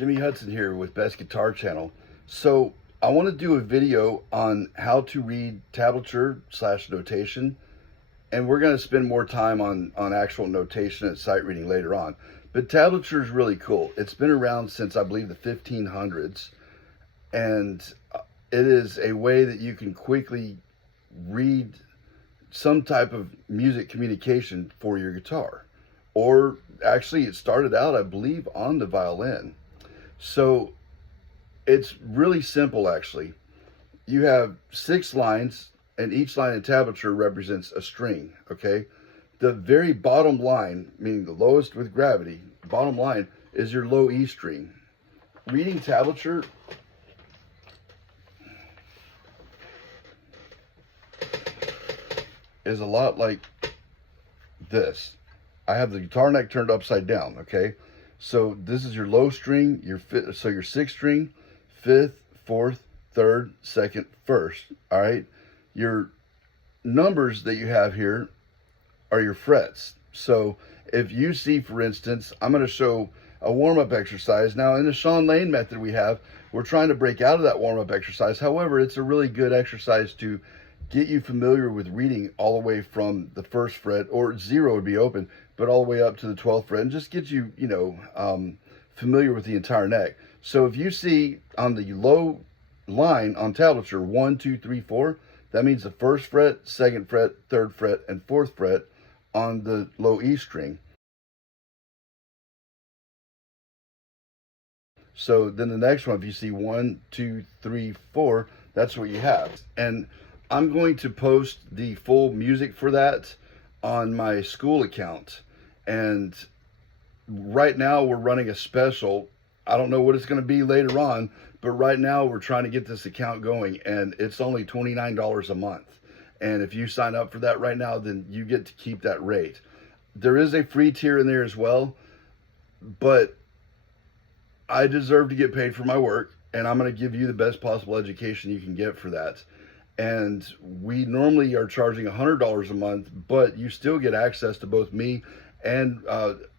Jimmy Hudson here with Best Guitar Channel. So I want to do a video on how to read tablature / notation, and we're going to spend more time on actual notation and sight reading later on. But tablature is really cool. It's been around since I believe the 1500s, and it is a way that you can quickly read some type of music communication for your guitar. Or actually it started out, I believe, on the violin. So it's really simple actually. You have 6 lines, and each line in tablature represents a string, okay? The very bottom line, meaning the lowest with gravity, bottom line is your low E string. Reading tablature is a lot like this. I have the guitar neck turned upside down, okay? So this is your low string, your 6th string, 5th, 4th, 3rd, 2nd, 1st, all right? Your numbers that you have here are your frets. So if you see, for instance, I'm going to show a warm-up exercise. Now in the Shawn Lane method we're trying to break out of that warm-up exercise. However, it's a really good exercise to get you familiar with reading all the way from the 1st fret, or 0 would be open, but all the way up to the 12th fret, and just get you, familiar with the entire neck. So if you see on the low line on tablature 1, 2, 3, 4, that means the 1st fret, 2nd fret, 3rd fret, and 4th fret on the low E string. So then the next one, if you see 1, 2, 3, 4, that's what you have. And I'm going to post the full music for that on my school account. And right now we're running a special. I don't know what it's going to be later on, but right now we're trying to get this account going, and it's only $29 a month. And if you sign up for that right now, then you get to keep that rate. There is a free tier in there as well, but I deserve to get paid for my work, and I'm going to give you the best possible education you can get for that. And we normally are charging $100 a month, but you still get access to both me and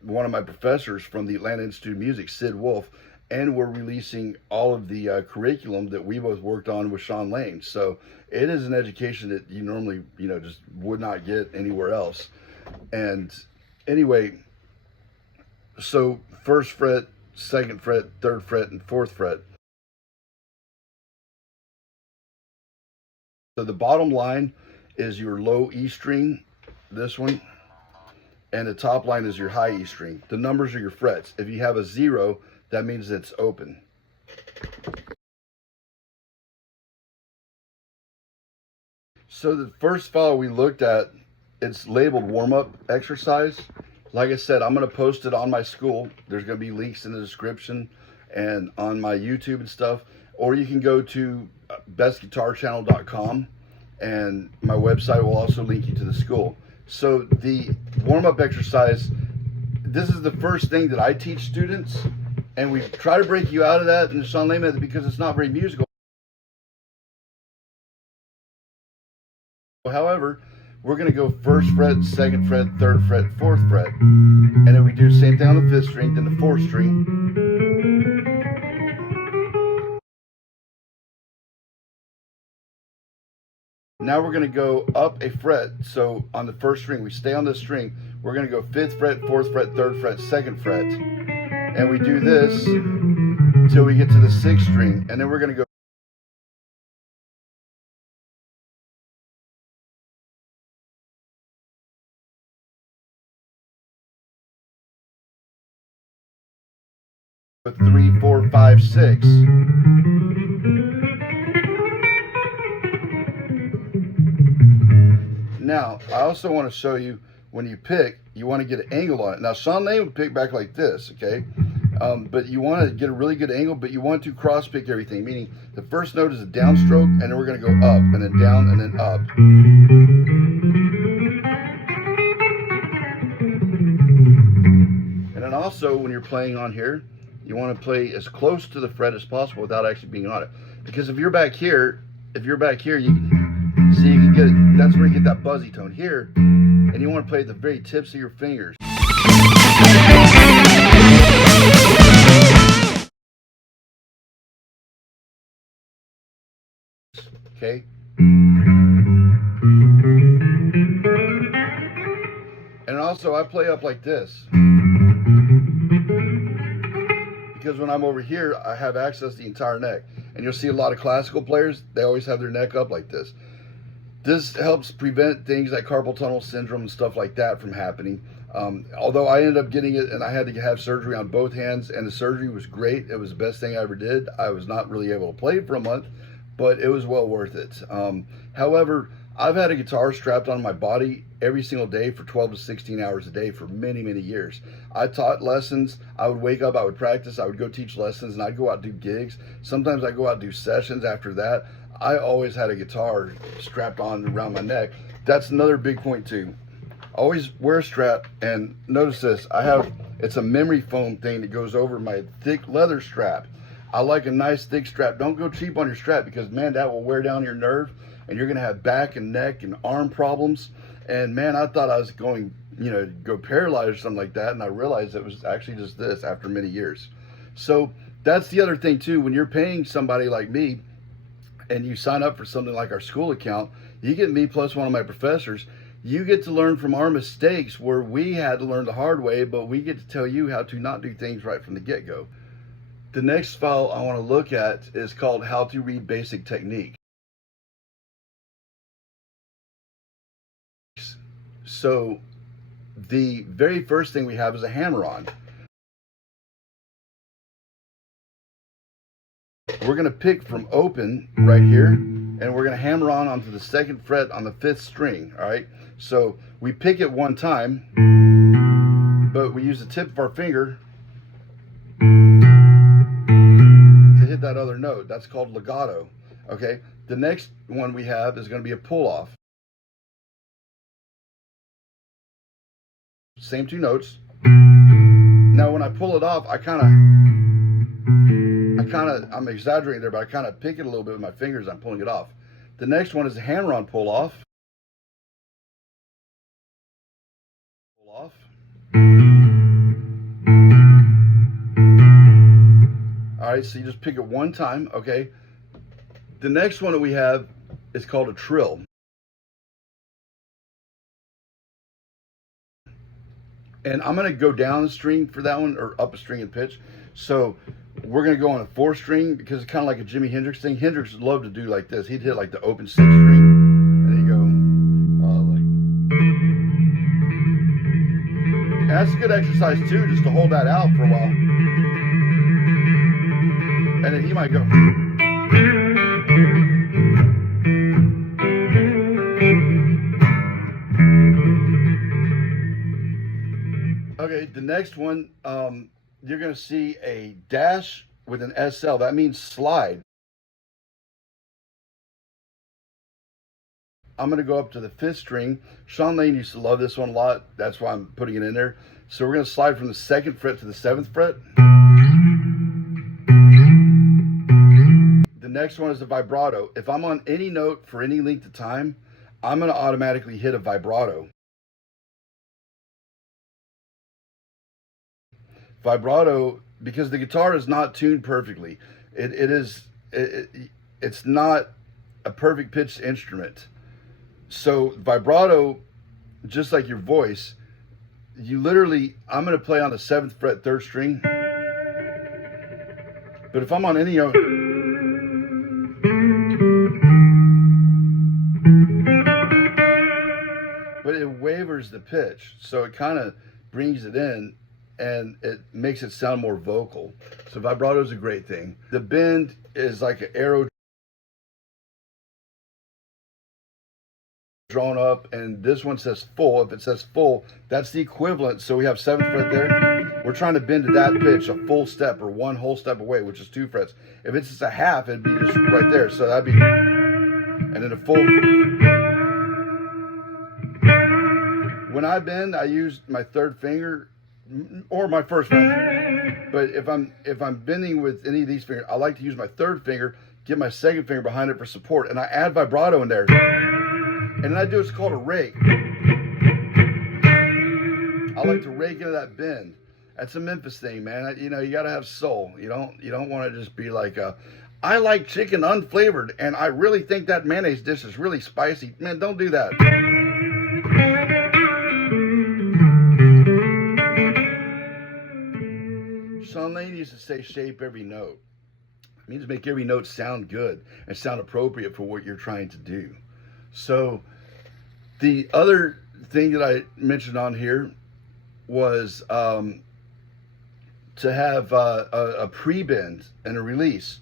one of my professors from the Atlanta Institute of Music, Sid Wolf, and we're releasing all of the curriculum that we both worked on with Shawn Lane. So it is an education that you normally, just would not get anywhere else. And anyway, so 1st fret, 2nd fret, 3rd fret, and 4th fret. So the bottom line is your low E string, this one, and the top line is your high E string. The numbers are your frets. If you have a 0, that means it's open. So the first file we looked at, it's labeled warm-up exercise. Like I said, I'm going to post it on my school. There's going to be links in the description and on my YouTube and stuff. Or you can go to bestguitarchannel.com, and my website will also link you to the school. So the warm-up exercise, this is the first thing that I teach students, and we try to break you out of that in the Shawn Lane method because it's not very musical. However, we're going to go 1st fret, 2nd fret, 3rd fret, 4th fret, and then we do the same thing on the 5th string, then the 4th string. Now we're going to go up a fret. So on the 1st string, we stay on this string. We're going to go 5th fret, 4th fret, 3rd fret, 2nd fret. And we do this until we get to the 6th string. And then we're going to go with 3, 4, 5, 6. Now, I also want to show you, when you pick, you want to get an angle on it. Now, Shawn Lane would pick back like this, okay? But you want to get a really good angle, but you want to cross pick everything, meaning the first note is a downstroke, and then we're going to go up, and then down, and then up. And then also, when you're playing on here, you want to play as close to the fret as possible without actually being on it. Because if you're back here, you see, you can get it, that's where you get that buzzy tone here, and you want to play at the very tips of your fingers. okay? And also I play up like this, because when I'm over here, I have access to the entire neck. And you'll see a lot of classical players, they always have their neck up like this. This helps prevent things like carpal tunnel syndrome and stuff like that from happening. Although I ended up getting it and I had to have surgery on both hands, and the surgery was great. It was the best thing I ever did. I was not really able to play for a month, but it was well worth it. However, I've had a guitar strapped on my body every single day for 12 to 16 hours a day for many, many years. I taught lessons. I would wake up, I would practice, I would go teach lessons, and I'd go out and do gigs. Sometimes I'd go out and do sessions after that. I always had a guitar strapped on around my neck. That's another big point too. Always wear a strap, and notice this, it's a memory foam thing that goes over my thick leather strap. I like a nice thick strap. Don't go cheap on your strap, because man, that will wear down your nerve and you're gonna have back and neck and arm problems. And man, I thought I was going, go paralyzed or something like that, and I realized it was actually just this after many years. So that's the other thing too, when you're paying somebody like me and you sign up for something like our school account, you get me plus one of my professors. You get to learn from our mistakes where we had to learn the hard way, but we get to tell you how to not do things right from the get-go. The next file I want to look at is called How to Read Basic Technique. So the very first thing we have is a hammer-on. We're going to pick from open right here, and we're going to hammer on onto the 2nd fret on the 5th string, all right? So we pick it one time, but we use the tip of our finger to hit that other note. That's called legato, okay? The next one we have is going to be a pull-off. Same 2 notes. Now when I pull it off, I'm exaggerating there, but I kind of pick it a little bit with my fingers. I'm pulling it off. The next one is a hammer-on pull-off. Pull-off. All right, so you just pick it one time, okay? The next one that we have is called a trill. And I'm going to go down the string for that one, or up a string in pitch. So we're going to go on a 4th string, because it's kind of like a Jimi Hendrix thing. Hendrix loved to do like this. He'd hit like the open 6th string, and he'd go, and that's a good exercise too, just to hold that out for a while. And then he might go. Okay, the next one, you're going to see a dash with an SL. That means slide. I'm going to go up to the 5th string. Sean Lane used to love this one a lot. That's why I'm putting it in there. So we're going to slide from the 2nd fret to the 7th fret. The next one is a vibrato. If I'm on any note for any length of time, I'm going to automatically hit a vibrato. Vibrato, because the guitar is not tuned perfectly. It's not a perfect pitched instrument. So vibrato, just like your voice, I'm going to play on the 7th fret 3rd string. But if I'm on any note, but it wavers the pitch, so it kind of brings it in, and it makes it sound more vocal. So vibrato is a great thing. The bend is like an arrow drawn up, and this one says full. If it says full, that's the equivalent. So we have 7th fret there. We're trying to bend to that pitch a full step, or 1 whole step away, which is 2 frets. If it's just a half, it'd be just right there. So that'd be, and then a full. When I bend, I use my 3rd finger or my 1st finger. But if I'm bending with any of these fingers, I like to use my 3rd finger, get my 2nd finger behind it for support, and I add vibrato in there. And then I do what's called a rake. I like to rake into that bend. That's a Memphis thing, man. You got to have soul. You don't want to just be like I like chicken unflavored, and I really think that mayonnaise dish is really spicy. Man, don't do that. Sean Lane used to say, shape every note. It means make every note sound good and sound appropriate for what you're trying to do. So the other thing that I mentioned on here was to have a pre-bend and a release.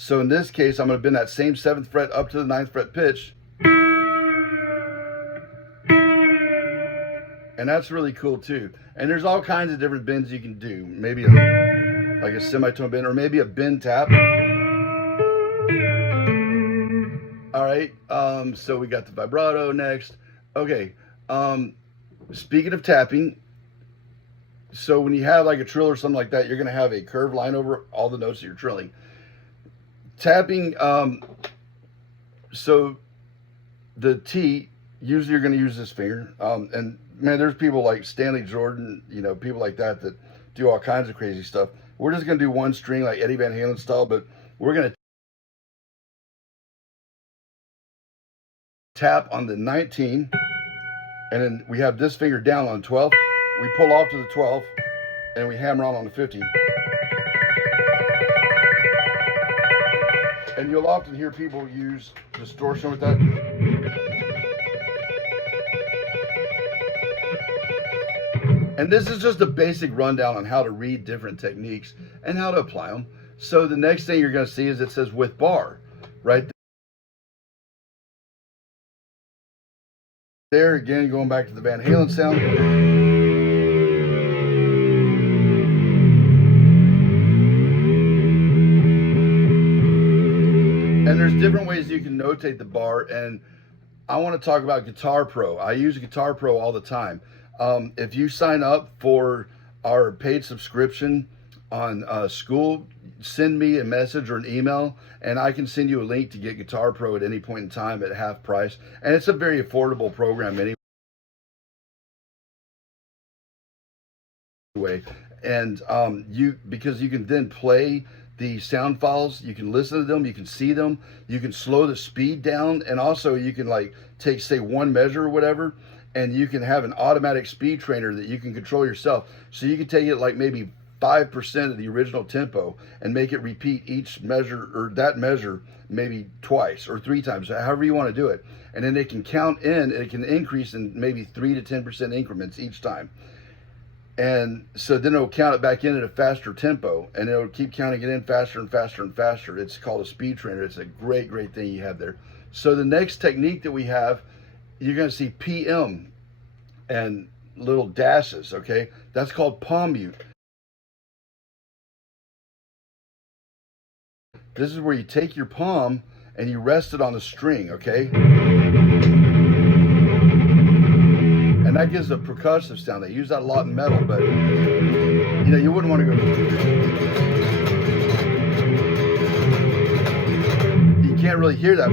So in this case, I'm going to bend that same 7th fret up to the 9th fret pitch. And that's really cool too. And there's all kinds of different bends you can do. Maybe like a semitone bend, or maybe a bend tap. All right, so we got the vibrato next. Okay, speaking of tapping, so when you have like a trill or something like that, you're gonna have a curved line over all the notes that you're trilling. Tapping, so the T, usually you're gonna use this finger, and man, there's people like Stanley Jordan, you know, people like that that do all kinds of crazy stuff. We're just gonna do one string like Eddie Van Halen style, but we're gonna tap on the 19, and then we have this finger down on 12. We pull off to the 12, and we hammer on the 15. And you'll often hear people use distortion with that. And this is just a basic rundown on how to read different techniques and how to apply them. So the next thing you're going to see is it says with bar, right there. Again, going back to the Van Halen sound. And there's different ways you can notate the bar, and I want to talk about Guitar Pro. I use Guitar Pro all the time. If you sign up for our paid subscription on school, send me a message or an email, and I can send you a link to get Guitar Pro at any point in time at half price. And it's a very affordable program anyway. And because you can then play the sound files, you can listen to them, you can see them, you can slow the speed down, and also you can like take, say, one measure or whatever, and you can have an automatic speed trainer that you can control yourself. So you can take it like maybe 5% of the original tempo and make it repeat each measure, or that measure, maybe twice or 3 times, however you want to do it. And then it can count in, it can increase in maybe 3 to 10% increments each time. And so then it'll count it back in at a faster tempo, and it'll keep counting it in faster and faster and faster. It's called a speed trainer. It's a great, great thing you have there. So the next technique that we have, you're going to see PM and little dashes, okay? That's called palm mute. This is where you take your palm and you rest it on the string, okay? And that gives a percussive sound. They use that a lot in metal, but you know, you wouldn't want to go. You can't really hear that.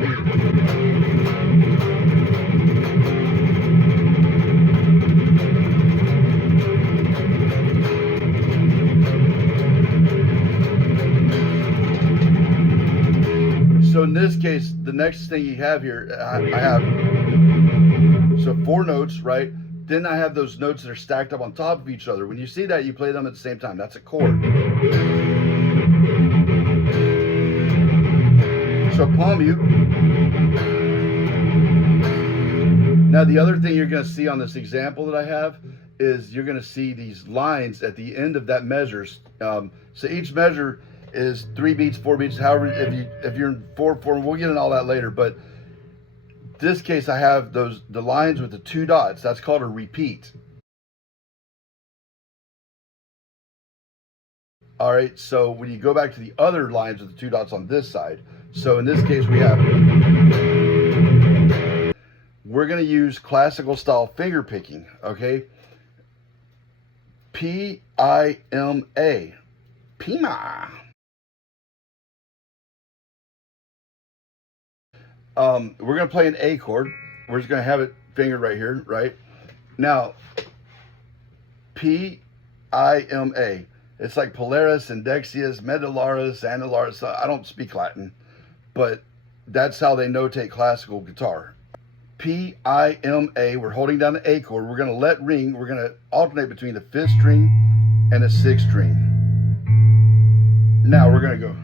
So in this case, the next thing you have here, I have, so 4 notes, right? Then I have those notes that are stacked up on top of each other. When you see that, you play them at the same time. That's a chord. So palm mute. Now the other thing you're going to see on this example that I have is you're going to see these lines at the end of that measure. So each measure is 3 beats, 4 beats. However, if you're in 4/4, we'll get into all that later. But this case, I have the lines with the 2 dots. That's called a repeat. All right, so when you go back to the other lines with the 2 dots on this side, so in this case we're going to use classical style finger picking, okay? P-I-M-A, Pima. We're going to play an A chord. We're just going to have it fingered right here, right? Now, P-I-M-A. It's like Polaris, Indexius, Medullaris, Annularis. I don't speak Latin, but that's how they notate classical guitar. P-I-M-A. We're holding down the A chord. We're going to let ring. We're going to alternate between the 5th string and the 6th string. Now we're going to go.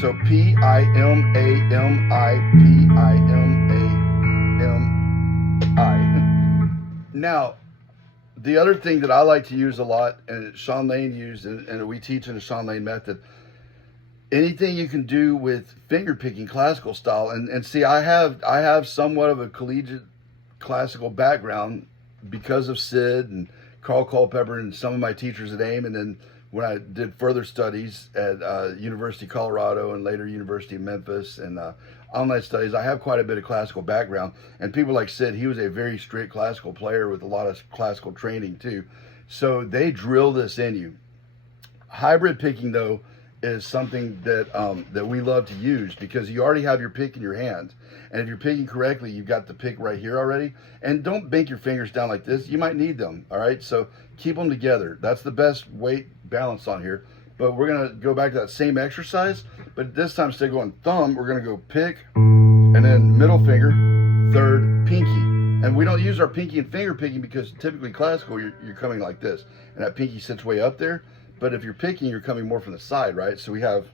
So P-I-M-A-M-I-P-I-M-A-M-I. Now, the other thing that I like to use a lot, and Shawn Lane used, and we teach in the Shawn Lane method, anything you can do with finger picking classical style. And see, I have somewhat of a collegiate classical background because of Sid and Carl Culpepper and some of my teachers at AIM, and then when I did further studies at University of Colorado and later University of Memphis and online studies, I have quite a bit of classical background. And people like Sid, he was a very strict classical player with a lot of classical training too. So they drill this in you. Hybrid picking, though, is something that that we love to use because you already have your pick in your hand. And if you're picking correctly, you've got the pick right here already. And don't bink your fingers down like this. You might need them, all right? So keep them together. That's the best weight balance on here. But we're going to go back to that same exercise. But this time, instead of going thumb, we're going to go pick, and then middle finger, 3rd, pinky. And we don't use our pinky and finger picking because typically classical, you're coming like this. And that pinky sits way up there. But if you're picking, you're coming more from the side, right? So we have...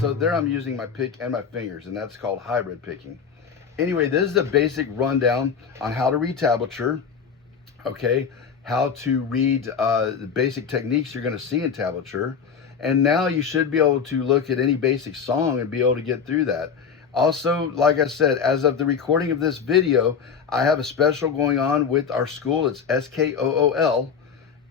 So there I'm using my pick and my fingers, and that's called hybrid picking. Anyway, this is a basic rundown on how to read tablature, okay? How to read the basic techniques you're going to see in tablature. And now you should be able to look at any basic song and be able to get through that. Also, like I said, as of the recording of this video, I have a special going on with our school. It's SKOOL.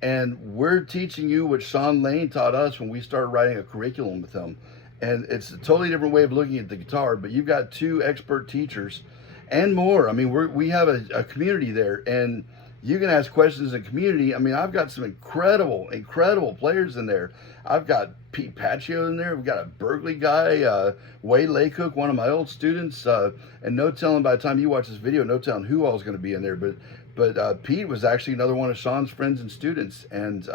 And we're teaching you what Shawn Lane taught us when we started writing a curriculum with him. And it's a totally different way of looking at the guitar, but you've got 2 expert teachers and more. I mean, we have a community there, and you can ask questions in community. I mean, I've got some incredible players in there. I've got Pete Paccio in there. We've got a Berkeley guy, Wade Laycook, one of my old students, and no telling by the time you watch this video, no telling who all is going to be in there. But Pete was actually another one of Shawn's friends and students, and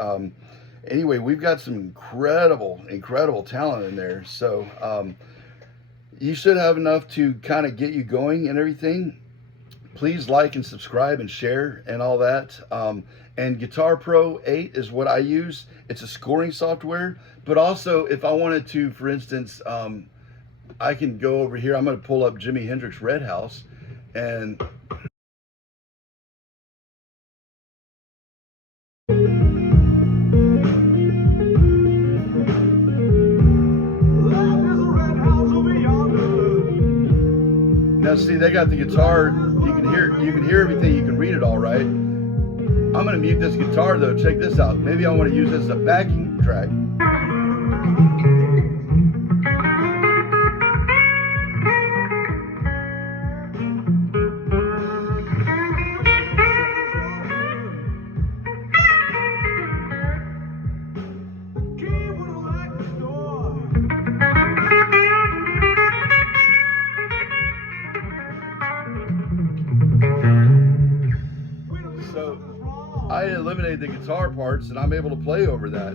anyway, we've got some incredible talent in there. So you should have enough to kind of get you going and everything. Please like and subscribe and share and all that. And Guitar Pro 8 is what I use. It's a scoring software. But also, if I wanted to, for instance, I can go over here. I'm going to pull up Jimi Hendrix Red House, and now see, they got the guitar. You can hear everything. You can read it all right. I'm going to mute this guitar though. Check this out. Maybe I want to use this as a backing track. So I eliminated the guitar parts, and I'm able to play over that.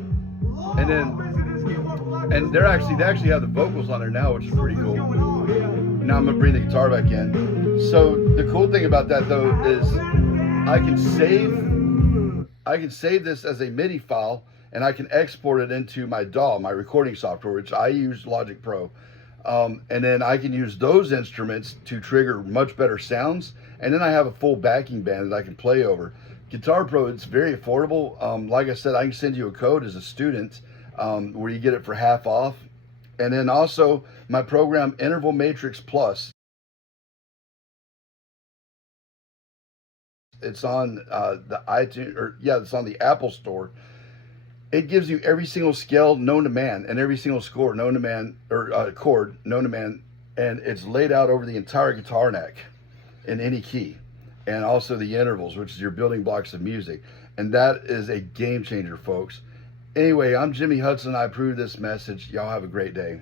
And they actually have the vocals on there now, which is pretty cool. Now I'm gonna bring the guitar back in. So the cool thing about that though is I can save this as a MIDI file, and I can export it into my DAW, my recording software, which I use Logic Pro. And then I can use those instruments to trigger much better sounds. And then I have a full backing band that I can play over. Guitar Pro, it's very affordable. Like I said, I can send you a code as a student where you get it for half off. And then also my program Interval Matrix Plus. It's on the iTunes, it's on the Apple Store. It gives you every single scale known to man and every single score known to man, or chord known to man, and it's laid out over the entire guitar neck in any key. and also the intervals, which is your building blocks of music. And that is a game changer, folks. Anyway, I'm Jimmy Hudson. I approve this message. Y'all have a great day.